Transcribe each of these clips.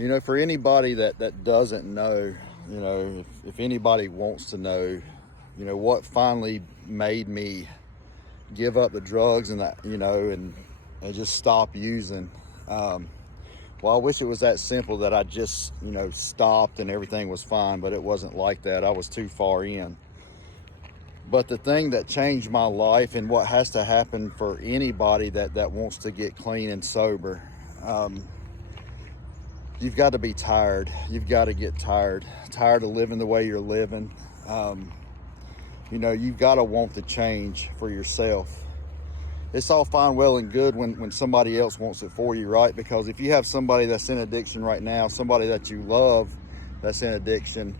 You know, for anybody that doesn't know, you know, if anybody wants to know, you know, what finally made me give up the drugs and that, you know, and just stop using. Well, I wish it was that simple that I just, you know, stopped and everything was fine, but it wasn't like that. I was too far in. But the thing that changed my life and what has to happen for anybody that wants to get clean and sober, you've got to be tired. You've got to get tired of living the way you're living. You know, you've got to want the change for yourself. It's all fine, well, and good when somebody else wants it for you, right? Because if you have somebody that's in addiction right now, somebody that you love that's in addiction,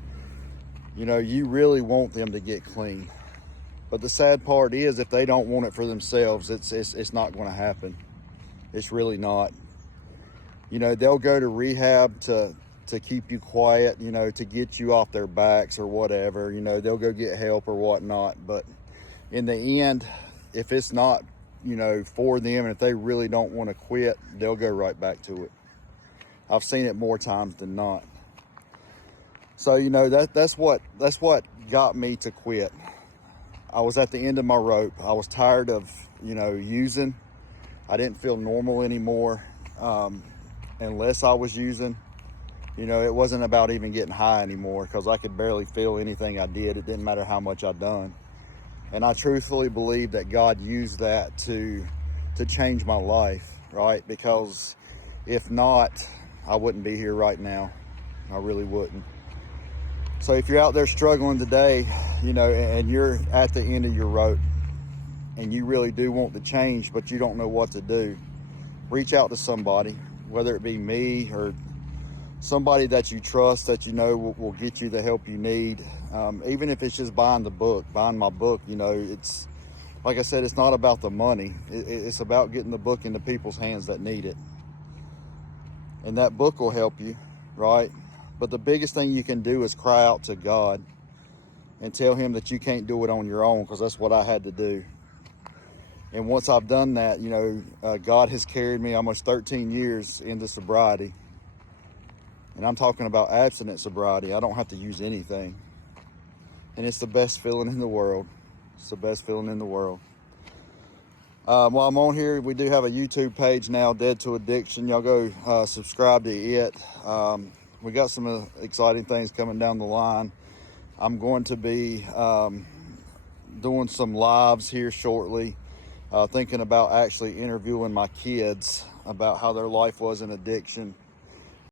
you know, you really want them to get clean. But the sad part is, if they don't want it for themselves, it's not going to happen. It's really not. You know, they'll go to rehab to keep you quiet, you know, to get you off their backs or whatever. You know, they'll go get help or whatnot. But in the end, if it's not, you know, for them, and if they really don't want to quit, they'll go right back to it. I've seen it more times than not. So, you know, that's what got me to quit. I was at the end of my rope. I was tired of, you know, using. I didn't feel normal anymore unless I was using. You know, it wasn't about even getting high anymore, because I could barely feel anything I did. It didn't matter how much I'd done. And I truthfully believe that God used that to change my life, right? Because if not, I wouldn't be here right now. I really wouldn't. So if you're out there struggling today, you know, and you're at the end of your rope and you really do want to change, but you don't know what to do, reach out to somebody, whether it be me or somebody that you trust, that you know will get you the help you need. Even if it's just buying my book, you know, it's, like I said, it's not about the money. It's about getting the book into people's hands that need it. And that book will help you, right? But the biggest thing you can do is cry out to God and tell him that you can't do it on your own, because that's what I had to do. And once I've done that, you know, God has carried me almost 13 years into sobriety. And I'm talking about abstinent sobriety. I don't have to use anything. And it's the best feeling in the world. It's the best feeling in the world. While I'm on here, we do have a YouTube page now, Dead to Addiction. Y'all go subscribe to it. We got some exciting things coming down the line. I'm going to be doing some lives here shortly, thinking about actually interviewing my kids about how their life was in addiction.